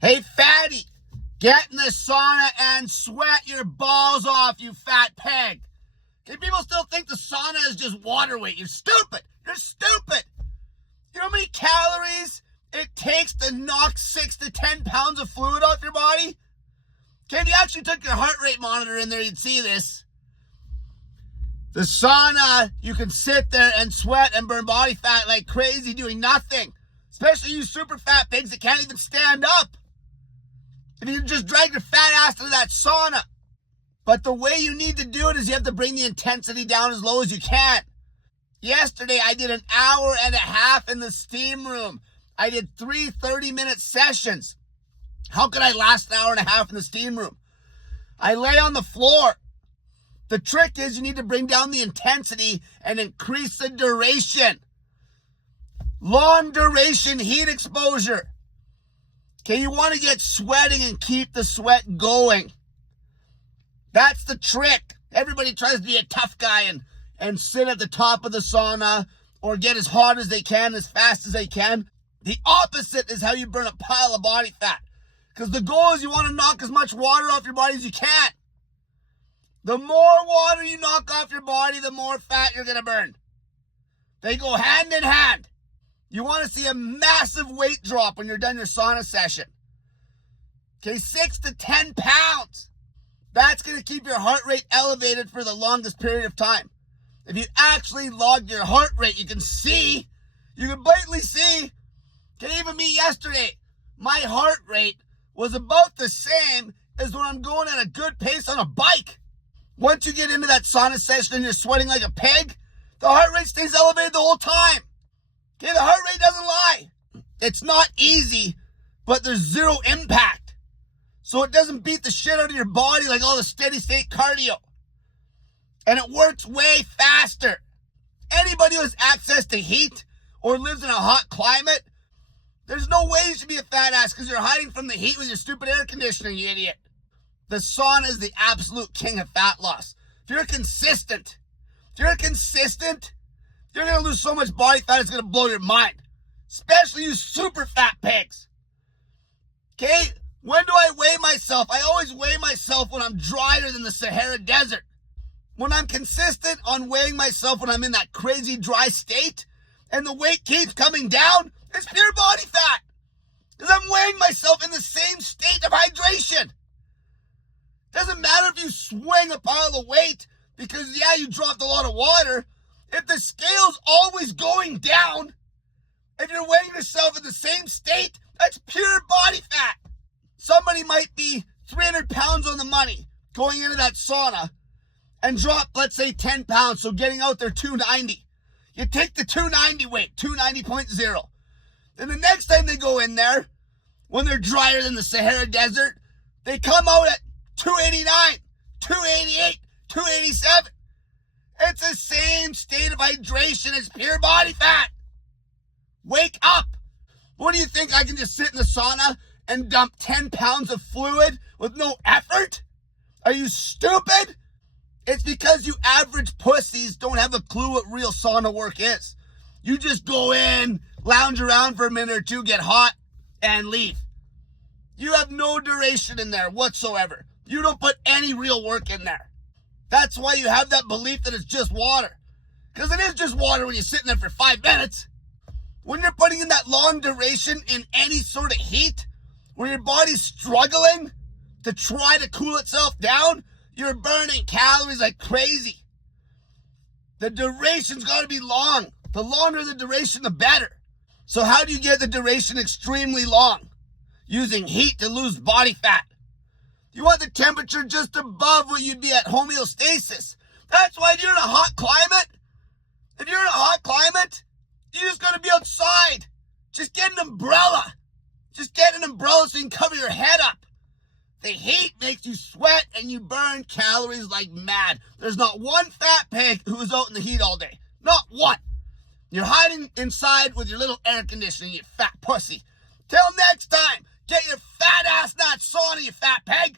Hey, fatty, get in the sauna and sweat your balls off, you fat pig. Okay, people still think the sauna is just water weight. You're stupid. You're stupid. You know how many calories it takes to knock 6 to 10 pounds of fluid off your body? Okay, if you actually took your heart rate monitor in there, you'd see this. The sauna, you can sit there and sweat and burn body fat like crazy doing nothing. Especially you super fat pigs that can't even stand up. If you can just drag your fat ass to that sauna. But the way you need to do it is you have to bring the intensity down as low as you can. Yesterday, I did an hour and a half in the steam room. I did 3 30-minute sessions. How could I last an hour and a half in the steam room? I lay on the floor. The trick is you need to bring down the intensity and increase the duration. Long duration heat exposure. Okay, you want to get sweating and keep the sweat going. That's the trick. Everybody tries to be a tough guy and sit at the top of the sauna or get as hot as they can, as fast as they can. The opposite is how you burn a pile of body fat. Because the goal is you want to knock as much water off your body as you can. The more water you knock off your body, the more fat you're going to burn. They go hand in hand. You want to see a massive weight drop when you're done your sauna session. Okay, 6 to 10 pounds. That's going to keep your heart rate elevated for the longest period of time. If you actually log your heart rate, you can blatantly see, okay, even me yesterday, my heart rate was about the same as when I'm going at a good pace on a bike. Once you get into that sauna session and you're sweating like a pig, the heart rate stays elevated the whole time. Okay, the heart rate doesn't lie. It's not easy, but there's zero impact. So it doesn't beat the shit out of your body like all the steady state cardio. And it works way faster. Anybody who has access to heat or lives in a hot climate, there's no way you should be a fat ass because you're hiding from the heat with your stupid air conditioner, you idiot. The sauna is the absolute king of fat loss. If you're consistent, you're going to lose so much body fat it's going to blow your mind. Especially you super fat pigs. Okay? When do I weigh myself? I always weigh myself when I'm drier than the Sahara Desert. When I'm consistent on weighing myself when I'm in that crazy dry state and the weight keeps coming down, it's pure body fat. Because I'm weighing myself in the same state of hydration. Doesn't matter if you swing a pile of weight because, yeah, you dropped a lot of water. If the scale's always going down, if you're weighing yourself in the same state, that's pure body fat. Somebody might be 300 pounds on the money going into that sauna and drop, let's say, 10 pounds, so getting out there 290. You take the 290 weight, 290.0. Then the next time they go in there, when they're drier than the Sahara Desert, they come out at 289, 288, 287. It's the same state of hydration as pure body fat. Wake up. What do you think? I can just sit in the sauna and dump 10 pounds of fluid with no effort? Are you stupid? It's because you average pussies don't have a clue what real sauna work is. You just go in, lounge around for a minute or two, get hot, and leave. You have no duration in there whatsoever. You don't put any real work in there. That's why you have that belief that it's just water. Because it is just water when you're sitting there for 5 minutes. When you're putting in that long duration in any sort of heat, where your body's struggling to try to cool itself down, you're burning calories like crazy. The duration's got to be long. The longer the duration, the better. So how do you get the duration extremely long? Using heat to lose body fat. You want the temperature just above what you'd be at homeostasis. That's why if you're in a hot climate, you just got to be outside. Just get an umbrella. Just get an umbrella so you can cover your head up. The heat makes you sweat and you burn calories like mad. There's not one fat pig who's out in the heat all day. Not one. You're hiding inside with your little air conditioning, you fat pussy. Till next time, get your fat ass in that sauna, you fat pig.